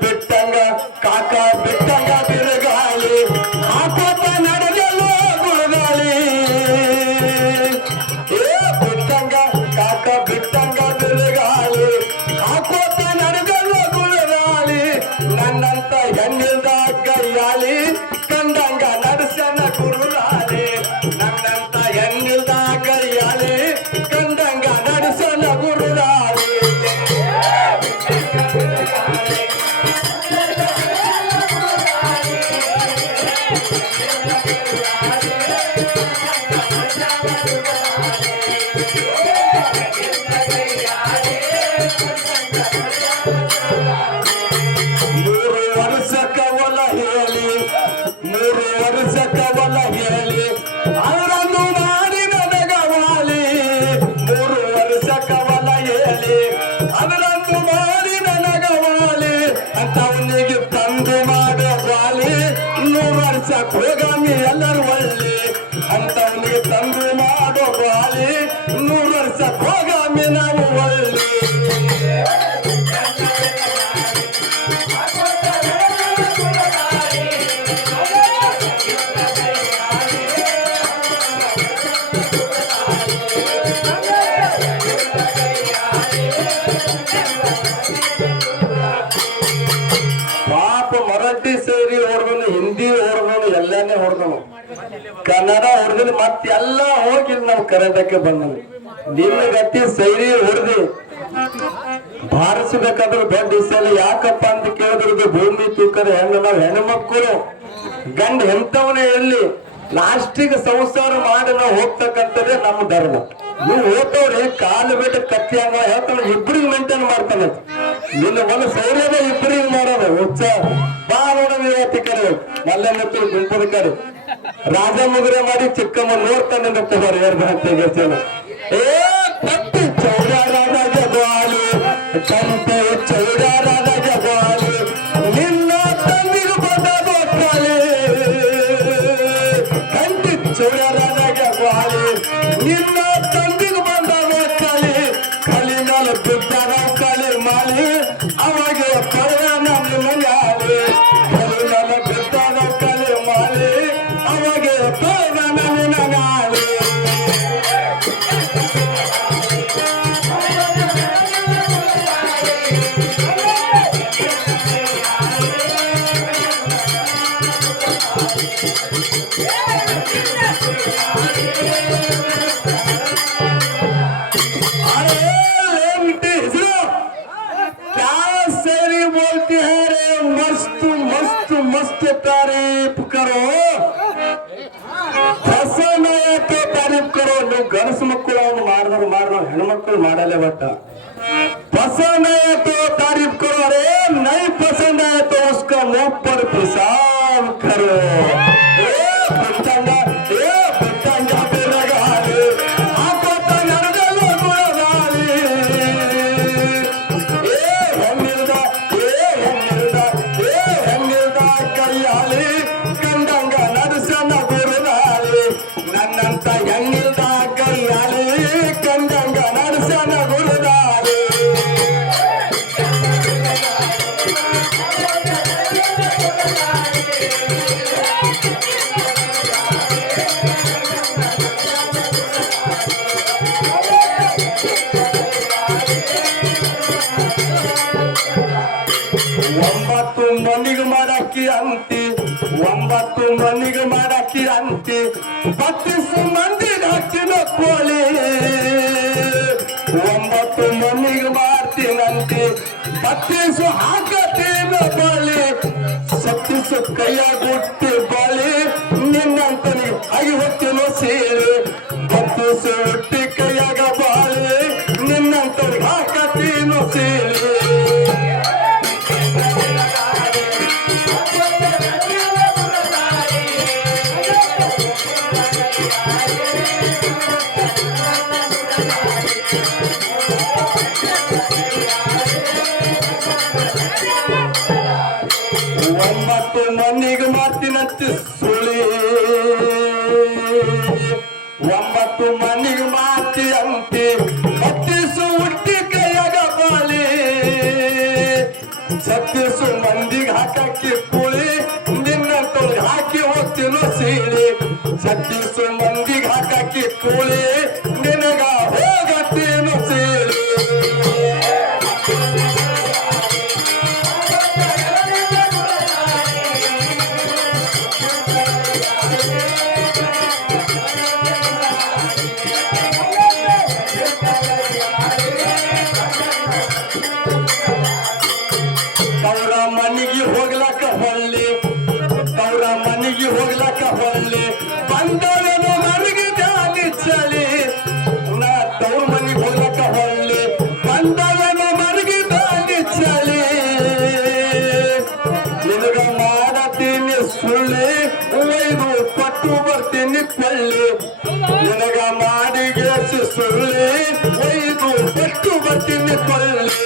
ಬಿಟ್ಟಂಗ ಕಾಕ ಬಿಟ್ಟಂಗ ಬಿರುಗಾಳಿ ಹಾಕೋತ ನಡೆದಲ್ಲೋ ಗುರುಗಾಳಿ ಬಿಟ್ಟಂಗ ಕಾಕ ಬಿಟ್ಟಂಗ ಬಿರುಗಾಳಿ ಹಾಕೋತ ನಡೆದಲ್ಲೋ ಗುರುಗಾಳಿ ನನ್ನಂತ ಹೆಣ್ಣಿಲ್ದ ಕೈಯಾಳಿ ಕಂಡಂಗ ನಡೆಸನ ಗುರುಗಾಳಿ ನನ್ನಂತ ಹೆಣ್ಣಿಲ್ದ ಕೈಯಾಳಿ ಕಂಡಂಗ ನಡೆಸನ ಗುರುಗಾಳಿ ಮೂರು ವರ್ಷ ಕವಲ ಹೇಳಿ ಅವರನ್ನು ಮಾಡಿ ನನಗವಾಲಿ 3 ವರ್ಷ ಕವಲ ಹೇಳಿ ಅವರನ್ನು ಮಾಡಿ ನನಗವಾಲಿ ಅಂತವನಿಗೆ ತಂದು ಮಾಡೋ ವಾಲಿ 100 ವರ್ಷ ಹೋಗಾಮಿ ಎಲ್ಲರೂ ಒಳ್ಳೆ ಅಂತವನಿಗೆ ತಂದು ಮಾಡೋ ವಾಲಿ 100 ವರ್ಷ ಹೋಗಾಮಿ ನಾವು ಒಳ್ಳೆ ಮರಾಠಿ ಸೇರಿ ಹೊಡೆದನು ಹಿಂದಿ ಹೊಡೆದನು ಎಲ್ಲಾನೇ ಹೊಡೆದನು ಕನ್ನಡ ಹೊಡೆದನು ಮತ್ತೆಲ್ಲ ಹೋಗಿ ನಾವು ಕರ್ನಾಟಕಕ್ಕೆ ಬಂದನು ನಿನ್ನ ಗತಿ ಸೈರಿ ಹೊಡೆದಿ ಬಾರಿಸಬೇಕಾದ್ರೆ ದೊಡ್ಡ ಇಸಲಿ ಯಾಕಪ್ಪ ಅಂತ ಕೇಳಿದ್ರೆ ಭೂಮಿ ತೂಕದ ಹೆಣ್ಣು ನಾವು ಹೆಣ್ಮಕ್ಕಳು ಗಂಡ ಎಂತವನೇ ಎಲ್ಲಿ ಲಾಸ್ಟಿಗೆ ಸಂಸಾರ ಮಾಡಿ ನಾವು ಹೋಗ್ತಕ್ಕಂಥದ್ದೇ ನಮ್ಮ ಧರ್ಮ ನೀವು ಹೋಗ್ತವ್ರಿ ಕಾಲು ಬಿಟ್ಟು ಕತ್ತಿ ಹಂಗ ಹೇಳ್ತಾನೆ ಇಬ್ಬರಿಗೆ ಮೇಂಟೈನ್ ಮಾಡ್ತಾನೆ ನಿನ್ನ ಒಂದು ಸೌರ್ಯದ ಇಬ್ಬರಿಗೆ ಮಾಡೋದು ಹುಚ್ಚ ಬಾ ನೋಡೋದು ಇವತ್ತಿ ಕರೆ ಮಲ್ಲೆ ಮತ್ತು ಗುಂಪದ ಕರೆ ರಾಜ ಮುಗುರೆ ಮಾಡಿ ಚಿಕ್ಕಮ್ಮ ನೋಡ್ತಾನೆ ತಗೋರಿ ಏರ್ಬಂತ ಏ ಕತ್ತಿ ಚೌಡಾರಾದ ಜಗವಾಲು ಕಂತೆ ಚೌಡಾರಾದ ಜಗವಾಲು ನಿನ್ನ ತಂದಿಗೆ ಬಂದ ಬೋಕಾಲಿ ಕಂತಿ ಚೌಡಾರಾದ ಜಗವಾಲಿ ನಿನ್ನ ತಂದಿಗೆ ಬಂದ ಬೋಕಾಲಿ ಕಲಿನಾಲ ಬಿದ್ದಾನ ಕಲಿ ಮಾಲಿ ಅವಾಗ ಕಳೆದ ನಮ್ಮ ಮನೆಯಾಲಿ ಕಲಿನಾಲ ಬಿದ್ದಾನ ಕಲಿ ಮಾಲಿ ಅವಾಗ ಕಳೆದ ನಮ್ಮ ಮನೆಯಾಲಿ मस्त तारीफ करो ಹೊಸನಯಕ್ಕೆ ತಾರೀಫ್ ಕರೋ ನೀವು ಗನಸು ಮಕ್ಕಳು ಅವನು ಮಾಡಿದ್ರು ಹೆಣ್ಮಕ್ಳು ಮಾಡಲೇ ಬಟ್ಟ पसंद तारीफ करो अरे नहीं पसंद है तो उसका मुंह पर पेशाब करो ಒಂಬತ್ತು ಮನಿಗೆ ಮಾಡಾಕಿ ಅಂತಿ 9 ಮನಿಗೆ ಮಾಡಾಕಿ ಅಂತಿ 32 ಮಂದಿಗೆ ಹಾಕಿನ ಕೋಳಿ 9 ಮನಿಗೆ ಮಾಡ್ತೀನಂತಿ 32 ಹಾಕತೀನ ಬಳಿ 36 ಕೈಯಾಗ ಹುಟ್ಟಿ ಬಳಿ ನಿನ್ನಂತನಿ ಆಗಿ ಹೊತ್ತಿನೋ ಸೇರಿ 32 ಹುಟ್ಟಿ ಕೈಯಾಗ ಬಾಳಿ ನಿನ್ನಂತನಿ ಹಾಕತೀನೋ ಸೇರಿ ಒಂಬತ್ತು ಮನಿಗೆ ಮಾಡ್ತೀನಂತೆ ಸುಳಿ 9 ಮನಿಗೆ ಮಾಡ್ತಿ ಅಂತಿ 32 ಹುಟ್ಟಿ ಕೈಯಾಗ ಬಾಳಿ ಸತ್ಯಸು ಮಂದಿಗೆ ಹಾಕಿ ಕೂಳಿ ನಿನ್ನ ತೊಳೆದು ಹಾಕಿ ಹೋಗ್ತೀನೋ ಸೀಳಿ ಸತ್ಯಸು ಮಂದಿಗೆ ಹಾಕಿ ಕೂಳಿ ನಿನಗ ಹೋಗತ್ತೇನೋ ಸೀಳಿ ಬಂದವನು ಮನೆಗೆ ಗಾಲಿ ಚಳಿ ನಾ ತವ್ರ ಮನೆಗೆ ಹೋಗ್ಲಕ್ಕ ಹೊಳ್ಳಿ ಬಂದವನು ಮನೆಗೆ ಗಾಲಿ ಚಳಿ ನಿನಗ ಮಾಡತೀನಿ ಸುಳ್ಳಿ ಒಯ್ದು ಪಟ್ಟು ಬರ್ತೀನಿ ಕೊಳ್ಳಿ ನಿನಗ ಮಾಡಿಗೆಸಿ ಸುಳ್ಳಿ ಒಯ್ದು ಪಟ್ಟು ಬರ್ತೀನಿ ಕೊಳ್ಳಿ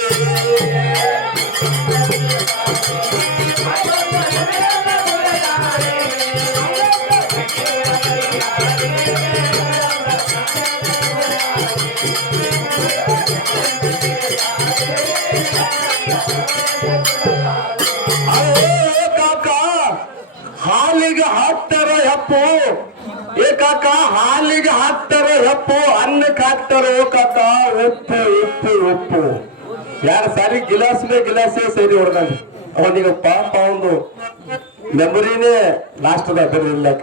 ಹಾಲಿಗೆ ಹಾಕ್ತಾರ ಹೆಪ್ಪು ಏ ಕಾಕ ಹಾಲಿಗೆ ಹಾಕ್ತಾರ ಹೆಪ್ಪು ಅನ್ನಕ್ಕೆ ಹಾಕ್ತಾರ ಓ ಕಾಕ ಉಪ್ಪು ಉಪ್ಪು ಉಪ್ಪು ಯಾರು ಸಾರಿ ಗಿಲಾಸೇ ಸರಿ ಹೊಡ್ದಂಗ ಅವನಿಗೆ ಪಾಪ ಒಂದು ಮೆಮೊರಿನೇ ಲಾಸ್ಟ್ ಅದ ಇಲ್ಲಕ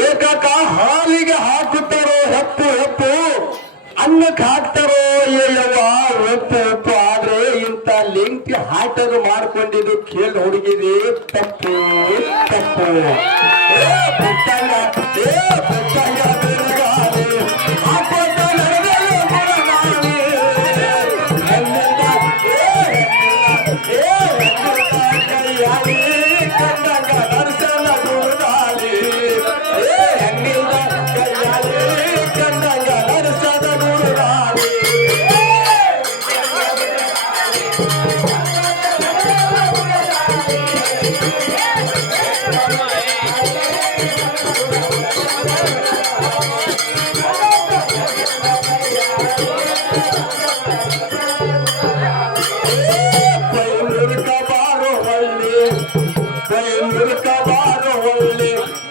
ಏ ಕಾಕ ಹಾಲಿಗೆ ಹಾಕುತ್ತಾರೋ ಹೆಪ್ಪು ಹೆಪ್ಪು ಅನ್ನಕ್ಕೆ ಹಾಕ್ತಾರೋ ಏಯವ್ವ ಉಪ್ಪು ಉಪ್ಪು ಆದ್ರೆ ಇಂತ ಲಿಂಕ್ ಹಾಟನ್ನು ಮಾಡ್ಕೊಂಡಿದ್ದು ಕೇಳಿ ಹುಡುಗಿರಿ ತಪ್ಪು ತಪ್ಪು ಪುಟ್ಟಂಗ ಬೆಳಗಾಲಿ ಹಾಕೋತ ನಡೆದಳು ಗುಣಗಾಲಿ ಕೈಯಾಗಿ ಕಂಡಂಗ ನರಸನ ಗುಣಗಾಲಿ ಹೆಣ್ಣಿಂದ ಕೈಯಾಗಿ ಕಂಡಂಗ ನರಸನ ಗುಣಗಾಲಿ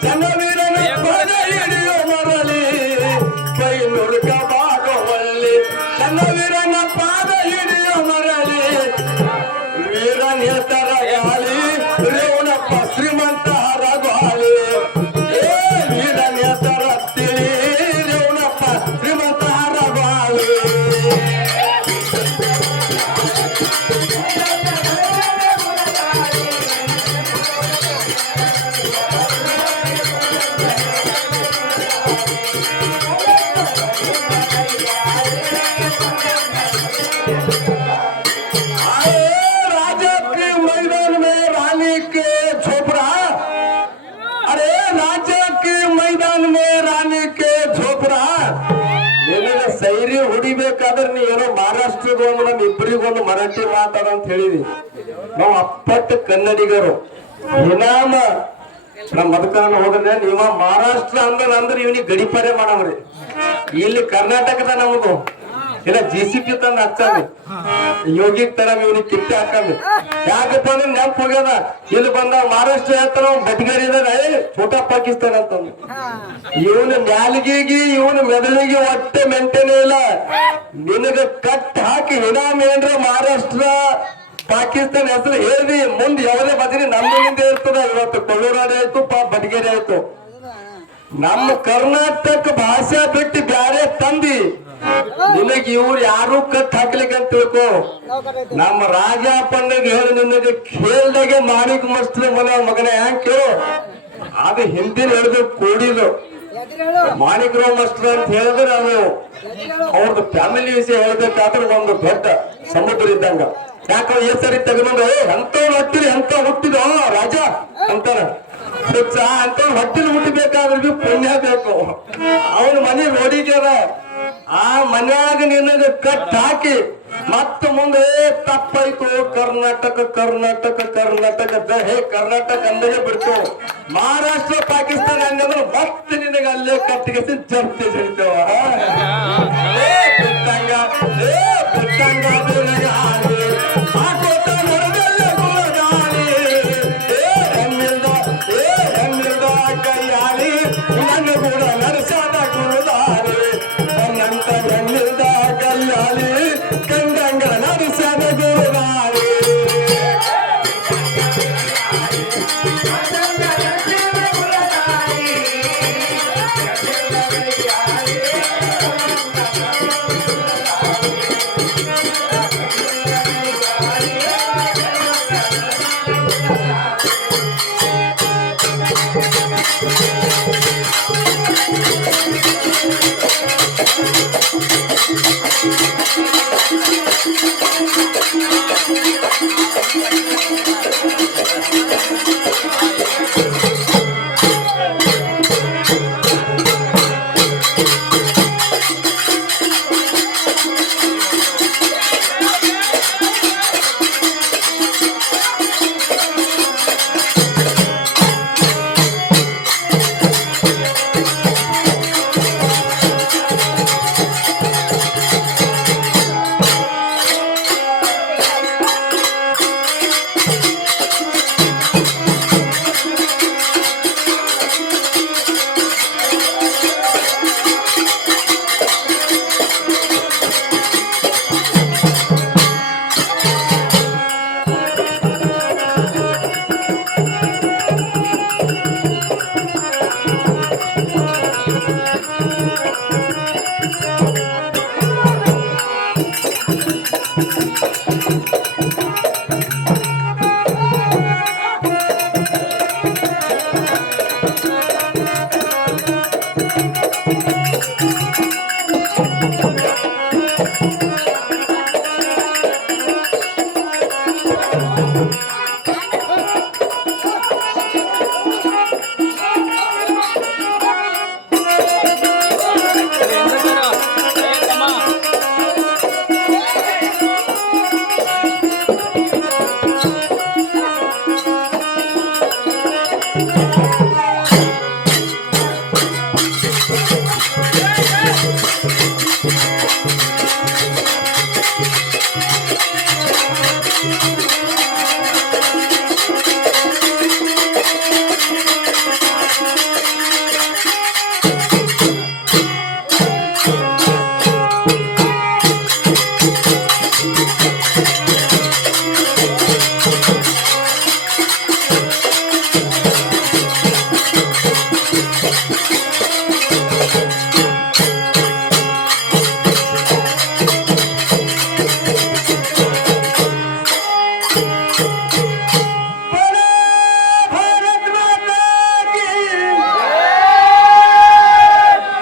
ಜನವೀರನ ಪದ ಹಿಡಿಯೋ ಮರಳಿ ಕೈನುರ್ಕ ಬಾರೋ ಹೊಳ್ಳಿ ಜನವೀರನ ಪಾದ ಹಿಡಿಯೋ ಮರಳಿ ವೀರ ನೇತರ ಗಾಳಿ ರೇವಣಪ್ಪ ಶ್ರೀಮಂತ ಹರಗಾಳಿ ವೀರ ನೇತರ ತಿಳಿ ರೇವಣಪ್ಪ ಶ್ರೀಮಂತ ಹರಗಾಳಿ राजा के मैदान में रानी के झोपड़ा अरे राजा के मैदान में रानी के झोपड़ा ನಿನಗೆ ಸೈರಿ ಹೊಡಿಬೇಕಾದ್ರೆ ನೀ ಏನೋ ಮಹಾರಾಷ್ಟ್ರಗೊಂದು ನಮ್ಮ ಇಬ್ಬರಿಗೊಂದು ಮರಾಠಿ ಮಾತಾಡ ಅಂತ ಹೇಳಿದಿ ನಾವು ಅಪ್ಪಟ್ಟು ಕನ್ನಡಿಗರು ಇನಾಮ ನಮ್ಮ ಮದಕರನ್ನ ಹೋದ್ರೆ ನೀವ ಮಹಾರಾಷ್ಟ್ರ ಅಂದ್ರೆ ಇವನಿಗೆ ಗಡಿಪಾರೆ ಮಾಡಮ್ರಿ ಇಲ್ಲಿ ಕರ್ನಾಟಕದ ನಮ್ದು ಇಲ್ಲ JCP ತಂದು ಹಚ್ಚಾಮಿ ಯೋಗಿಗ್ ತರ ಇವನಿಗೆ ಕಿತ್ತೆ ಹಾಕಮಿ ಯಾಕಪ್ಪ ಅಂದ್ರೆ ನೆನಪು ಹೋಗ್ಯದ ಇಲ್ಲಿ ಬಂದ ಮಹಾರಾಷ್ಟ್ರ ಹೇಳ್ತಾರ ಬಟ್ಗರಿ ಇದಾರೆ ಛೋಟಾ ಪಾಕಿಸ್ತಾನ ಅಂತಂದು ಇವನು ನ್ಯಾಲ್ಗಿಗಿ ಇವನು ಮೆದುಳಿಗೆ ಒಟ್ಟೆ ಮೆಂಟೇನೆ ಇಲ್ಲ ನಿನಗ ಕಟ್ ಹಾಕಿ ಇನಾಮ್ ಏನ್ರ ಮಹಾರಾಷ್ಟ್ರ ಪಾಕಿಸ್ತಾನ ಹೆಸರು ಹೇಳಿ ಮುಂದೆ ಯಾವುದೇ ಬದಲಿ ನಮ್ಮಿಂದ ಇರ್ತದ ಇವತ್ತು ಕೊಳ್ಳೂರಾಡಿ ಆಯ್ತು ಬಟ್ಗೇರಿ ಆಯ್ತು ನಮ್ಮ ಕರ್ನಾಟಕ ಭಾಷೆ ಬಿಟ್ಟು ಬ್ಯಾರೆ ತಂದಿ ನಿನಗೆ ಇವ್ರು ಯಾರು ಕಟ್ ಹಾಕ್ಲಿಕ್ಕೆ ಅಂತ ತಿಳ್ಕೊ ನಮ್ಮ ರಾಜಪ್ಪನಿಗೆ ಹೇಳಿ ನಿನಗೆ ಕೇಳ್ದಾಗೆ ಮಾಣಿಕ್ ಮಸ್ತ್ ಮಗನ ಹೆಂಗ್ ಕೇಳು ಅದು ಹಿಂದಿನ ಹೇಳಿದ್ರು ಕೂಡಿದು ಮಾಣಿಕರಾವ್ ಮಾಸ್ಟರ್ ಅಂತ ಹೇಳಿದ್ರೆ ಅದು ಅವ್ರದ್ದು ಫ್ಯಾಮಿಲಿ ವಿಷಯ ಹೇಳ್ಬೇಕಾದ್ರೆ ಒಂದು ದೊಡ್ಡ ಸಮುದ್ರ ಇದ್ದಂಗ ಯಾಕಂದ್ರೆ ಏ ಸರಿ ತೆಗೆದು ಎಂತವ್ರು ಹೊಟ್ಟಿಲಿ ಎಂತ ಹುಟ್ಟಿದೋ ರಾಜ ಅಂತಾರ ಅಂತವ್ರು ಹೊಟ್ಟಿಲಿ ಹುಟ್ಟಬೇಕಾದ್ರೆ ಬಿ ಪುಣ್ಯ ಬೇಕು ಅವನ ಮನೆ ರೋಡಿಗ್ಯಾರ ಆ ಮನ್ಯಾಗ ನಿನಗ ಕಟ್ ಹಾಕಿ ಮತ್ತ ಮುಂದೆ ತಪ್ಪಾಯ್ತು ಕರ್ನಾಟಕ ಕರ್ನಾಟಕ ಕರ್ನಾಟಕ ಹೇ ಕರ್ನಾಟಕ ಅಂದಾಗೆ ಬಿಡ್ತು ಮಹಾರಾಷ್ಟ್ರ ಪಾಕಿಸ್ತಾನ ಅಂದ್ರೆ ಮತ್ತೆ ನಿನಗೆ ಅಲ್ಲೇ ಕಟ್ಟಿಗೆ ಜರ್ತಿ ಸಿಡ್ತೇವ ಬಿಟ್ಟಂಗ ಬಿಟ್ಟಂಗ ಹಾಕೋತ ನಡೆದಲ್ಲ